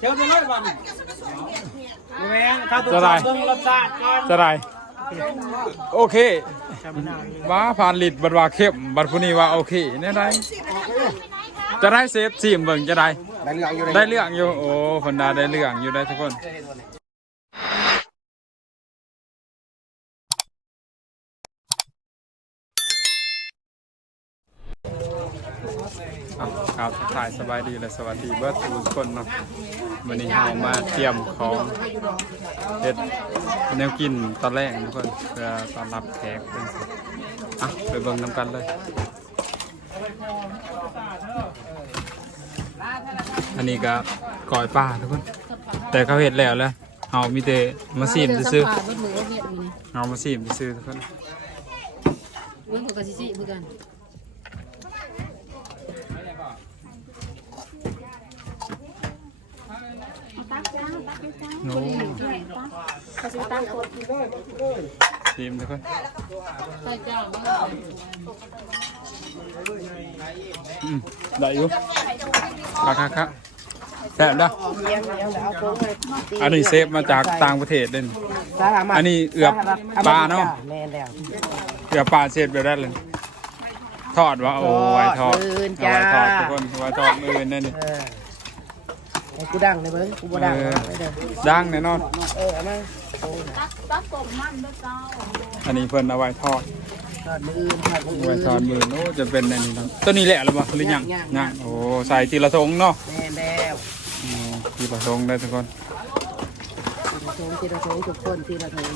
เจ้าจะน้อยบ้างแม่งข้าวตัวเบิ่งรสชาติก่อนจะได้โอเคว่าผ่านลิดบัดว่าเข้มบัดผู้นี้ว่าโอเคเนี่ยได้จะได้เซฟซีมเบิ่งจะได้ได้เรื่องอยู่โอ้คนดาได้เรื่องอยู่ได้ทุกคนครับถ่ายสบายดีและสวัสดีเบิร์ดทุกคนเนาะวันนี้เรามาเตรียมของเฮ็ดแนวกินตอนแรกทุกคนเพื่อต้อนรับแขกเป็นสิไปเบิ่งนำกันเลยอันนี้ก็ก่อยปลาทุกคนแต่เขาเห็ดแล้วเอามีแต่มาซีมซื้อเอามาซีมซื้อทุกคนเบิ่งกับซิเหมือนกันโน้ซีมทุกคนได้อยู่ค่ะแซ่บนะอันนี้เซฟมาจากต่างประเทศเลยอันนี้เอือบปลาเนาะเอือบปลาเซฟไปได้เลยทอดวะโอ้ไว้ทอดไว้ทอดทุกคนไว้ทอดมือนั่นนี่กูดังเลยเบิ้งกูบ่ดังดังแน่นอนอันนี้เพิ่นเอาไว้ทอดไว้ทอดมือโอ้จะเป็นอันนี้เนาะตัวนี้แหละหรือเปล่าหรือยังยังโอ้ใส่ทีละทงเนาะแน่แล้วทีละทงได้ทุกคนทีละทงทุกคนทีละทง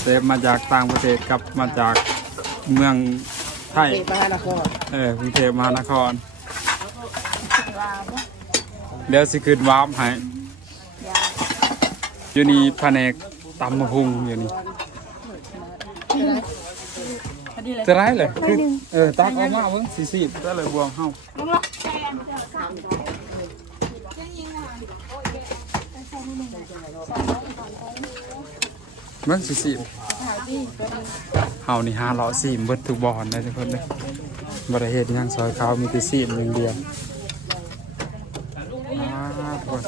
เซฟมาจากต่างประเทศกับมาจากเมืองไทยมหานครกรุงเทพมหานครเดี๋ยวสิคืนวาร์ปให้อยู่นี่แผนกตำมะพุงอยู่นี่จะไรเลยคือตักออกมาเพิ่งสีได้เลยบวงเฮาเมื่อสีเฮานี่5 ล้อซีมเบิดทุกบอลนะทุกคนเลยบริเหตุยังซอยเขามีแต่ซีมอย่างเดียวทุกคน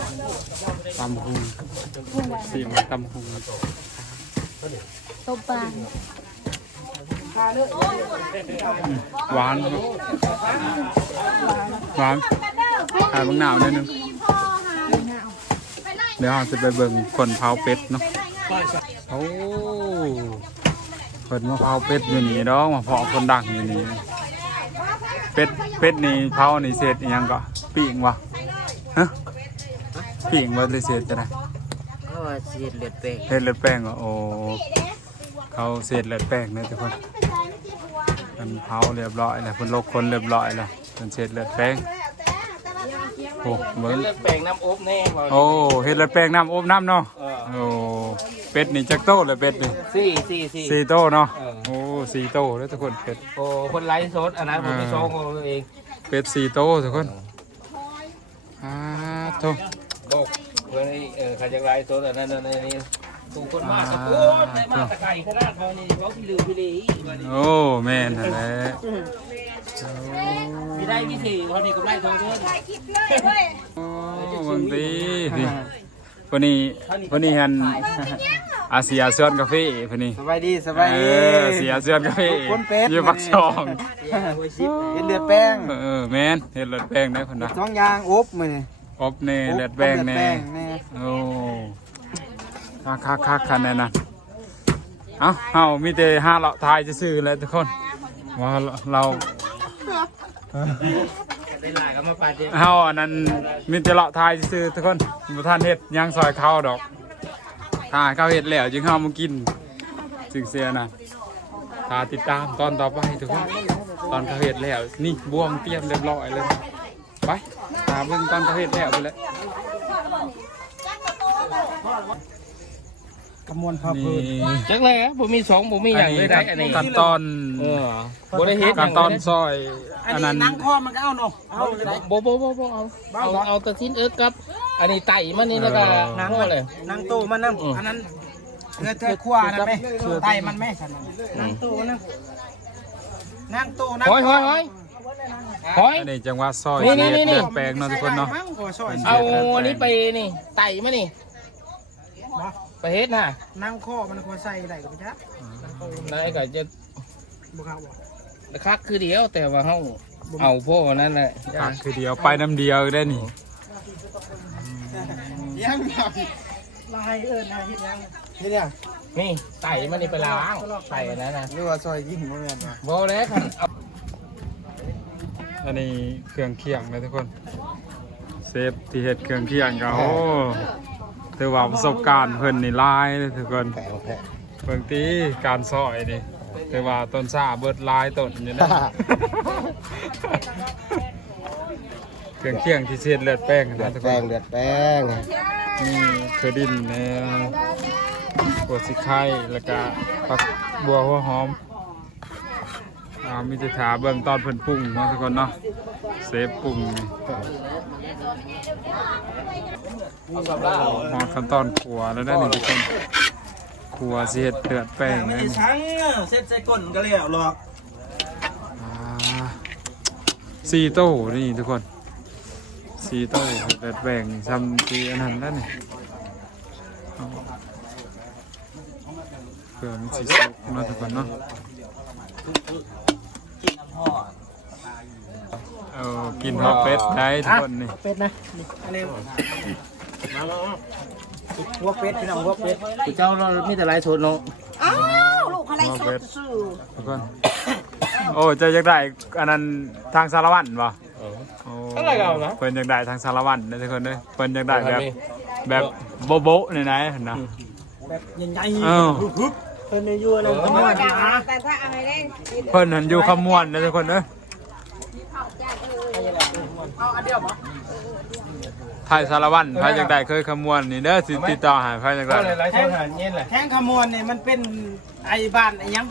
ตำหุงซีมตำหุงต้มปลาหวานหวานขายบางหนาวนิดนึงเดี๋ยวเราจะไปเบิ่งคนเผาเป็ดเนาะโอ้คนมาเผาเป็ดอยู่นี่ดอกมาเพาะคนดังอยู่นี่เป็ดนี่เผานี่เสร็จยังก็ปีงวะฮะปีงวะเลยเสร็จจะได้เขาเสียดเลือดแป้งเลือดแป้งโอ้เขาเสร็จเลือดแป้งนะทุกคนมันเผาเรียบร้อยแล้วคนโลกคนเรียบร้อยแล้วมันเสร็จเลือดแป้งโอ้เหมือนเลือดแป้งน้ำอบแน่โอ้เห็ดเลือดแป้งน้ำอบน้ำเนาะโอ้เป็ดนี่จักโต้เลยเป็ดนี่4 โต้เนาะโอ้4 โต้แล้วทุกคนเป็ดโอ้คนไร้โซดอันนั้นผมไปโชว์ของเองเป็ด4 โต้ทุกคนโต้โลกเพื่อนใครจะไร้โซดอันนั้นนี่ถูกคนมากตะโกนได้มากตะไก่ขนาดเขานี่เขาพิลือพิลีโอ้แม่นอะไรมีได้วิธีเขานี่ก็ไล่ทองเงินโอ้บางทีวันนี้ฮันอาเซียเซียนกาแฟวันนี้สบายดีเซียเซียนกาแฟอยู่ปักช่องเห็ดเลือดแป้งแม่นเห็ดเลือดแป้งได้คนละ2 อย่างอบมืออบเน่เลือดแป้งเน่โอ้คักคันแน่นอนเฮามีแต่5 เลาะทายจะซื้อเลยทุกคนว่าเราเฮาอันนั้นมีแต่เลาะทายจะซื้อทุกคนบ่ทันเฮ็ดยังซอยเขาดอกถ้าเขาเฮ็ดแล้วจึงเฮามากินจึงเสียนะถ้าติดตามตอนต่อไปทุกคนตอนเขาเฮ็ดแล้วนี่บวงเตรียมเรียบร้อยเลยไปตามเบิ่งตอนเขาเฮ็ดแล้วไปแล้วกำมวลพาเพลินจังเลยผมมี2ผมมีอย่างเลยได้อันนี้ขั้นตอนบริเหตุขั้นตอนซอยอันนั้นนั่งคอมันก็เอาเนาะเอาตะชิ้นกับอันนี้ไต่มันนี่แล้วก็นั่งเลยนั่งตู้มันนั่งอันนั้นเนื้อเธอขั้วนั่นไหมไต่มันไหมนั่งตู้นั่งตู้นั่งห้อย หอย อันนี้จังหวัดซอยเฮ็ดเดือนแปลงเนาะทุกคนเนาะ เอาอันนี้ไปนี่ไต่มานี่ไปเฮ็ดน่ะ นั่งข้อมันควรใส่ได้กับจ๊ะ นายก็จะ บุกเอาบ่ คักคือเดียวแต่ว่าเฮาเอาพวกนั้นแหละ ตักคือเดียวไปน้ำเดียวได้นี่ ยังลายเอิญลายเห็นยังเห็นยัง นี่ไต่มานี่ไปล้างไต่อันนั้นนะ หรือว่าซอยกินบ่แม่นบ่ บ่แล้วคันเอา อันนี้เครื่องเคียงเลยทุกคนเซฟที่เฮ็ดเครื่องเคียงก็โอ้ถือว่าประสบการณ์เพิ่นนี่หลายเลยทุกคนเบิ่งตีการซอยนี่ถือว่าต้นซ่าเบิดหลายต้นอยู่นะ เครื่องเคียงที่เฮ็ดเลือดแป้งนะทุกคน เลือดแป้ง นี่คือดินแน่หัวสิไข่แล้วก็ผักบัวหัวหอมมีจะถาเบื้องตอนเพิ่นปรุงเนาะทุกคนเนาะเซฟปรุงนี่มองขั้นตอนขัวแล้วได้นี่ทุกคนขัวสิเฮ็ดเลือดแป้ง ไม่ นี่ ใช่ช้างเซ็ตใส่ก้นก็แล้วหรอก ซีโต้นี่ทุกคนซีโต้เลือดแป้งซ้ำที่อันนั้นแล้วนี่เพื่อมันสิสุกเนาะทุกคนเนาะ กินน้ำห่อ กินฮอปเป็ดได้ทุกคนนี่ เป็ดนะนี่อันนี้หัวเป็ดพี่น้องหัวเป็ด เจ้าเรามีแต่หลายสูตรเนาะ อ้าวลูกอะไรสดสื่อ ทุกคนโอ้เจะอยากได้อันนั้นทางสารวัตรป่ะโอ้ อะไรกันนะ เพิ่นอยากได้ทางสารวัตรนะทุกคนเด้อเพิ่นอยากได้แบบโบโบนี่นะเห็นนะ แบบใหญ่ อ้าว ๆเพิ่นได้อยู่นะทั้งหมดนะ แต่ถ้าอะไรได้ เพิ่นหันอยู่ขมวนนะทุกคนเด้อ เอาอันเดียวบ่ ไทยสารวัตรไผอยากได้เคยขมวนนี่เด้อสิติดต่อให้ไผอยากได้ ก็หลายๆสูตรหาเย็นแหละ แทงขมวนนี่มันเป็นไอ้บ้านไอ้ยัง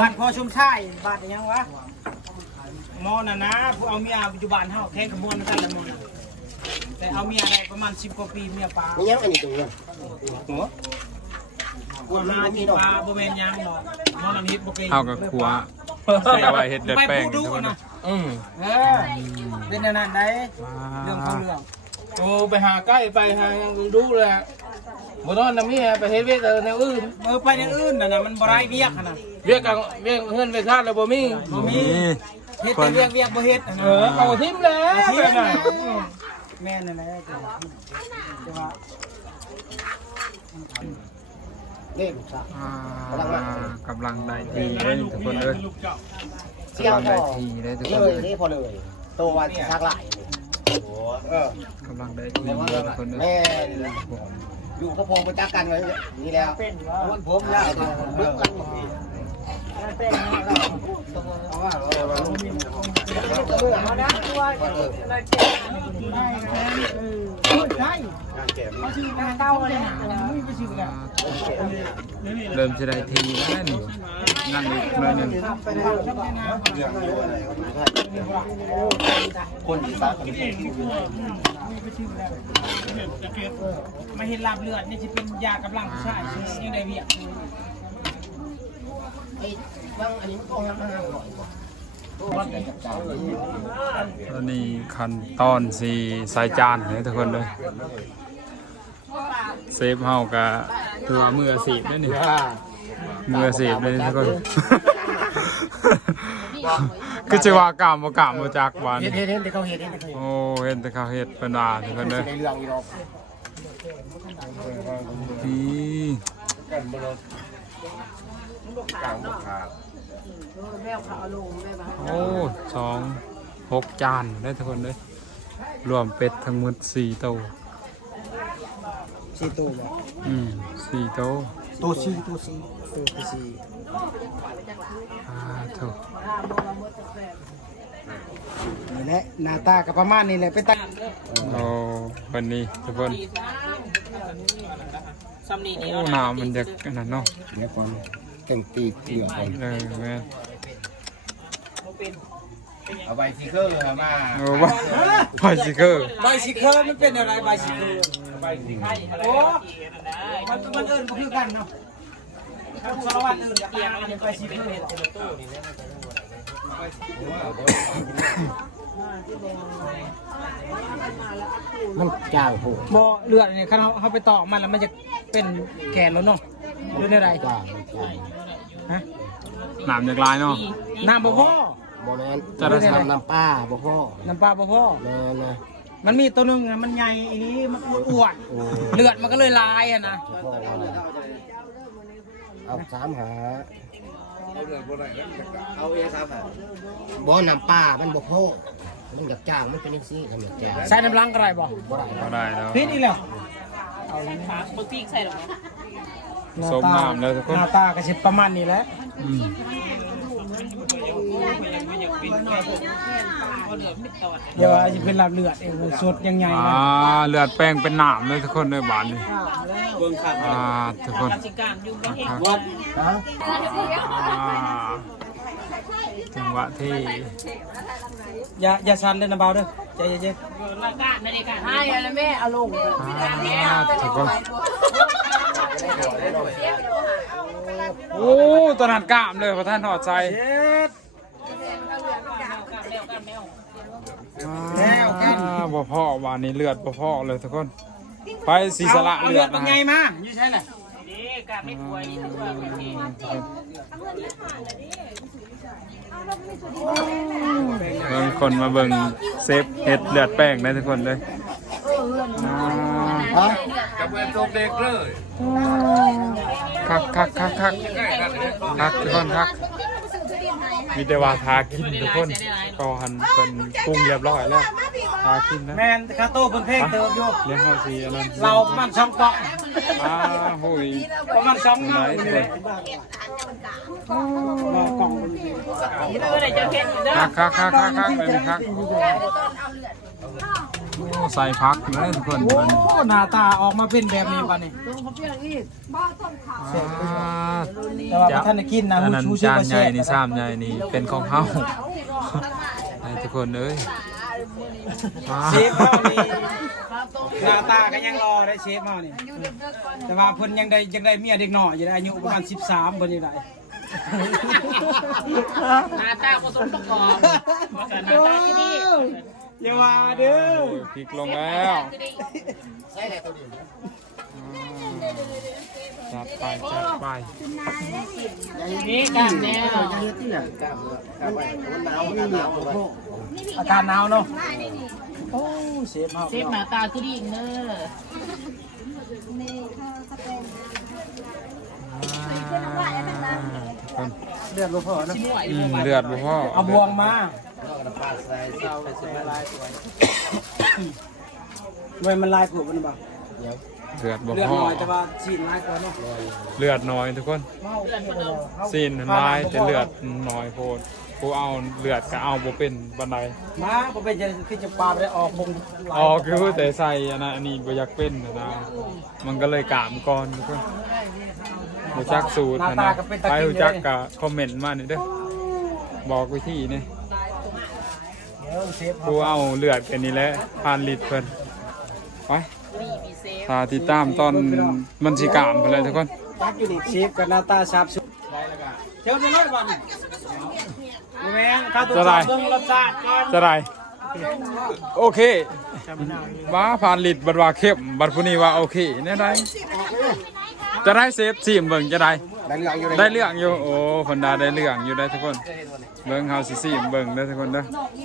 บ้านพ่อชุมชายบ้านไอ้ยังวะหมอน่ะนะผู้เอาเมียอยู่บ้านเฮาแทงขมวนกันละมื้อน่ะแต่เอาเมียได้ประมาณ10กว่าปีเมียปลา มียังอันนี้ตรงนี้ กว่ามาที่ปลาบ่แม่นยังดอกหมอน้ำเฮ็ดบ่เก่ง เฮากับครัวเสียไว้เฮ็ดเลือดแป้ง ไป ทุ ผู้ ก ดู คน นะ อื เป็นอันนั้นได้เรื่องของเรื่อง โอ้ไปหาใกล้ไปหายังดูเลยบ่นอนนำนี่ไปเฮ็ดเวียกแนวอื่น ไปอย่างอื่นน่ะนะมันบ่ได้เวียกน่ะ เวียกกันเวียกเฮือนเวียกชาติแล้วบ่มี นี่ เฮ็ดแต่เวียกบ่เฮ็ดน่ะ เอาทิ่มแล้ว ที่ แบบ น่ะ นั้น แม่นั่นแหละแต่ว่า นี่ลูกสาว กำลังได้ทีเลยทุกคนเด้อ เสี่ยว กำลัง พ ได้ อ ทีเลยทุกค เล น ยนี่พอเลยโตวันสักหลายเออก ำลังได้ทีเลยทุกคนเด้อ แม่อยู่กับพงประจักกันไว้นี่แล้ววันผมแล้วเบื้องหลังเริ่มจะได้ทีแล้วนี่นั่งอีกหน่อยหนึง คนที่ซัก มาเห็นลาบเลือดนี่สิเป็นยากำลังผู้ชายยังได้เวียก ไอ้บางอันนี้มันต้องห้ามหน่อย ตอนนี้ขั้นตอนสีใส่จานเลยทุกคนเลยเซฟเฮากับตัวมืออาชีพด้วยนี่มืออาชีพเลยทุกคน คือจะว่ากามบ่กามบ่จักว่า เฮ็ นี่ ดที่เขาเฮ็ดที่เขาเฮ็ด โอ้เห็นแต่เขาเฮ็ดเพิ่นว่าทุกคนเด้อ ในเรื่องอีหรอก นี่โอ้6 จานได้ทุกคนเลยรวมเป็ดทั้งหมด4 โตว สี่ตัวบ่ 4 โตว ตัวสี่ตัวสี่ ถูก นี่แหละหน้าตาก็ประมาณนี้แหละเป็นตา โอ้วันนี้ทุกคน ซ้ำนี่นี่ โอ้น้ำมันจะขนาดเนาะ นี่คนแต่งตีเกลือคน เลยแม่ เอาใบซิเกอร์มา โอ้ว่าไบซิเกอร์ ใบสิเคอร์มันเป็นอะไรใบสิเคอร์ ใบซิไข่ โอ้มันเอิ้นบ่คือกันเนาะสารวัตรอื่นกับปลาอันนี้ใบสิเคอร์ มันจางโห บ่เลือดนี่คันเขาไปตอกมันแล้วมันจะเป็นแกนแล้วเนาะหรืออะไร จางใช่ ฮะ น้ำจากลายเนาะ น้ำบ่พอ บ่แม่น จะได้ท น้ำป้าบ่พ่อ น้ำปลาบ่พอ แม่นะ มันมีตัวหนึงมันใหญ่อันนี้มันอ้วน โอ้ เลือดมันก็เลยลายอะนะ พ่อเอา3หาเอาเองครับบ่น้ำป้ามันบ่พ่อมันอยากจางมันเป็นจังซี่ทำอยากจาง ใส่น้ำล้างก็ได้บ่ บ่ได้ ก็ได้แล้ว พิษอีกแล้ว บ่ปีกใส่หรอก สมน้ำแล้วทุกคน หน้าตาก็สิประมาณนี้แหละ อืม เดี๋ยวว่าจะเป็นลาบเลือดเองมันสดยังไงนะ เลือดแป้งเป็นหนามเลยทุกคนเลยบานนี่ทุกคน สิการอยู่บ่เฮ็ด จังหวะที่ อย่าสั่นเลยนะเบาเด้อใจเย็น รายการในรายการให้อะไรแม่เอาลง ทุกคนโอ้ตัวนั้นกล้ามเลยพระท่านหอดใจ ๆเย็ดแล้วกัน บ่พ่อวานนี้เลือดบ่พ่อเลยทุกคน ไปสีสละ เอา เลื เลื อ อ ด ดเป็ นะ นไงมาอยู่ใช่ไหม นี่การไม่ป่วยนี่ตัวโอเค เบิ่งคนมาเบิ่งเซฟเห็ดเลือดแป้งได้ทุกคนเลย ฮะ จะเป็นตกเด็กเลย คักทุกคนคักมีแต่ว่าทากินทุกคนก็หันเป็นปรุงเรียบร้อยแล้วทากินนะ แมนคาโต้เป็นเพลงเติมอยู่ เลี้ยงเฮาสีอันนั้น เราประมันช่องเปาะ โอ้ย ประมันช่องเงา ทุก นี่ ค เลย น กล่อง เมื่อไหร่จะเฮ็ดอยู่เด้อ คักเลยคักโอ้ใส่พักเลยทุกคน โอ้หน้าตาออกมาเป็นแบบนี้ป่ะนี่แต่ว่าท่านได้กินนะ อันนั้น ชูชื่อ จาน ว่า ให แซ่ ญ่ บ นี่3ใหญ่นี่เป็นของเฮาให้ทุกคนเอ้ย เชฟเฮานี่หน้าตาก็ยังรอได้เชฟเฮานี่แต่ว่าเพิ่นยังได้เมียเด็กน้อยอยู่ได้อายุประมาณ13เพิ่นยังได้ หน้าตาบ่สมประกอบว่ากันหน้าตาที่นี่ อย่าว่าเด้อ พลิกลงแล้ว ใส่ได้ตัวนี้ จัดไป นี่การแนว เฮ็ดที่น่ะกล้ามไว้มันหนาวบ่พ่อ อากาศหนาวเนาะโอ้เชฟเฮา เซฟหน้าตาคือดีเด้อ เลือดบ่พอเนาะ เลือดบ่พ่อ เอาบวงมา น้ำปลาใส่เศร้าใส่ลายตัว ไว้มันลายผูกมันบ่ เดี๋ยว เลือดบ่ เลือด พ่อ น้อยแต่ว่าชีนลายกว่าเนาะ เลือดน้อยทุกคนซีนลายแต่เลือดน้อยโพดผู้เอาเลือดก็เอาบ่เป็นบันได มาบ่เป็นจะคือจะปลาไปได้ออกบงหลาย อ๋อคือแต่ใส่อันนั้นอันนี้บ่อยากเป็นนะมันก็เลยกามก่อนทุกคนบ่จักสูตรนะไปรู้จักก็คอมเมนต์มานี่เด้อบอกวิธีนี่ เดี๋ยวเชฟ ผู้เอาเลือดกันนี่แหละผ่านลิตรเพิ่นไปตาติดตามตอนมันสิกามไปเลยทุกคน ตักอยู่นี่เชฟกับหน้าตาชาบสุดเจ้าจะน้อยบ่นี่แม่งข้าวตัวเบิ่งรสชาติก่อน จะได้โอเคว่าผ่านลิตรบัดว่าเข้มบัดผู้นี้ว่าโอเคแน่ได้จะได้เซฟซีมเบิ่งจะได้ ได้เรื่องอยู่โอ้คนดาได้เรื่องอยู่ได้ทุกคนเบิ่งเฮาสิซีมเบิ่งได้ทุกคนเด้อ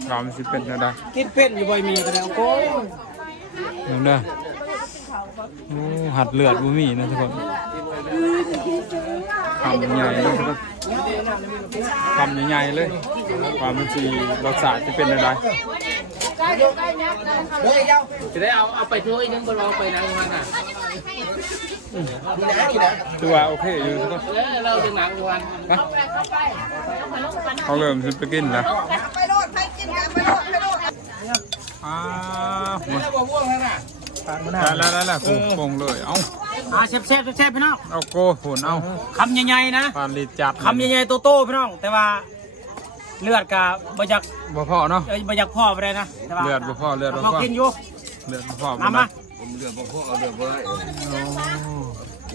ความสิเป็นจังได๋ กินเป็นอยู่บ่มีก็ได้โอ้ย เบิ่งเด้อโอ้หัดเลือดบ่มีนะทุกคนคำใหญ่เลยทุกคนคำใหญ่ๆเลยความมันสิรสชาติสิเป็นจังได๋ จะได้เอาไปถ้วยนึงบนเราไปนั่งมันอ่ะ คือว่าโอเคอยู่ทุกคน เราดึงหนังวัน นะเขาเริ่มสิไปกินแล้ว ไปโลดไปกินกันไปโลดไปโลด หมด บ่ม่วงแล้วน่ะ ปากมันน่า แล้วกูปงเลยเอ้า เชฟพี่น้อง เอาโก้ผลเอา คำใหญ่ๆนะ ปานลิตรจัด คำใหญ่ๆโตๆพี่น้องแต่ว่าเลือดกับบ่อยาก บ่พอเนาะ บ่อยากพ่อไปเลยนะแต่ว่า เลือดบ่พอเลือดบ่ พอ พอ กินอยู่ เลือดบ่พอ มา มา ผมเดือดบ่พวกเราเดือดบ่ได้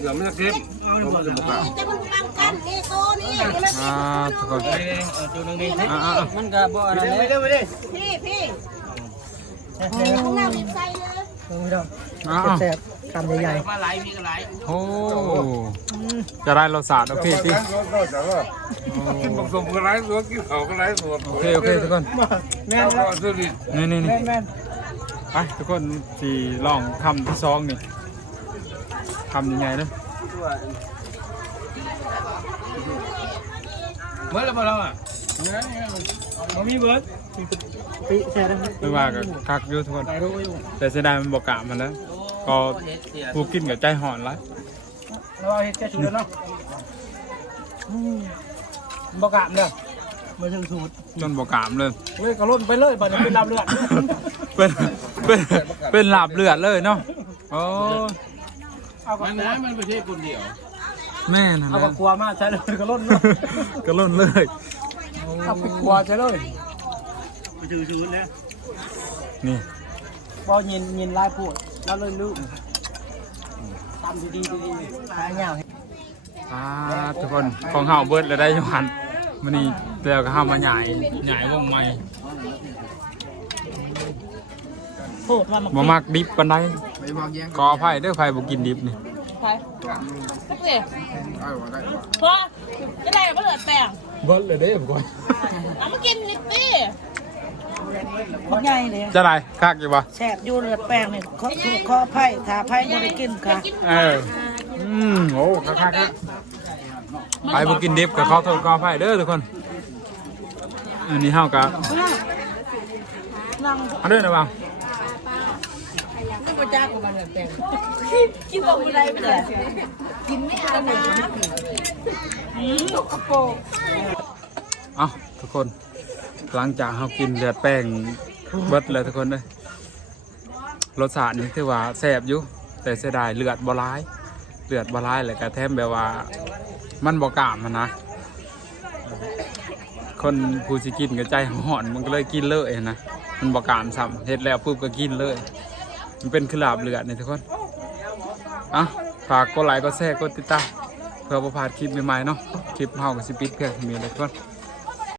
โ เดี๋ยวไม่จะเก็บมันจะบุกอ่ะ จะมันทำกันนี่โตนี่นี่มัน ทุกคน จุดนึงดิ มันก็บ่อะไร ไม่ได้ไม่ได้ พี่ข้างหน้ามีไฟเลย แซ่บคำใหญ่ มาไหลมีกันไหล ๆโอ้จะได้รสชาติโอเคสิ กินผสมกันไรตัวกินเขากันไรตัว โอเคทุกคน แม่น ก็สุด นี่ แม่น ไปทุกคนที่ลองคำที่ซองนี่คำยังไงเนาะ เมื่อไรมาแล้วอ่ะ มันมีเบิร์ดปีแช่ได้ไหม ไม่ว่ากับคักอยู่ทุกคนแต่เสียดายมันบอกกะมันแล้วก็ผู้กินกับใจห่อนแล้ว เราเห็ดแค่ชุดแล้วเนาะบอกกามเด้อมาถึงสูตร จนบอกกามเลย เลยกระล่นไปเลยบัดนี้เป็นลำเลือด เป็นหลาบเลือดเลยเนาะโอ้ เอากับ มันนะมันไม่ใช่คนเดียว แม่นะ เอากับครัวมาใช้เลยกระล่นเนาะ กระล่นเลย เอากับครัวใช้เลยไปถือชุดนะ นี่ พอยินลายปวดแล้วเลยลูกทำดีหายเหงา ทุกคนของเฮาเบิดแล้วได้ยหันมันนี่แล้วก็เฮามาใหญ่วงใหม่ โคตรว่ามัน บ่มักดิบปานใดขออภัยเด้อไผบ่กินดิบนี่ ไปสักสิพอจะได้ก็เหลือแป้ง เบิดเลยเด้อบ่ก่อน เอามากินนิดดิ ใหญ่เลย จะได้คักอยู่บ่ แซ่บอยู่เลือดแป้งเนี่ยข้อไผ่ถ้าไผ่บ่ได้กินค่ะ โอ้คักไปบ่กินดิบก็ขอโทษขออภัยเด้อทุกคนอันนี้เฮาก็อันเด้อนะบ่าว ไม่จ้ากับมันเลือดแป้ง กินบอกมีอะไรไม่ได้ กินไม่เอานะ เอ้าทุกคนหลังจากเฮากินเลือดแป้งเบิดแล้วทุกคนเด้อรสชาตินี่ถือว่าแซ่บอยู่แต่เสียดายเลือดบ่ร้ายแล้วก็แถมแบบว่ามันบ่กล้ามมันนะคนผู้สิกินก็ใจห่อนมันก็เลยกินเลยนะมันบ่กล้ามซ้ำเฮ็ดแล้วปุ๊บก็กินเลยมันเป็นคือลาบเลือดนี่ทุกคนฝากกดไลค์กดแชร์กดติดตามเพื่อบ่พลาดคลิปใหม่ๆเนาะคลิปเฮาก็สิปิดเพียงเท่านี้เลยทุกคน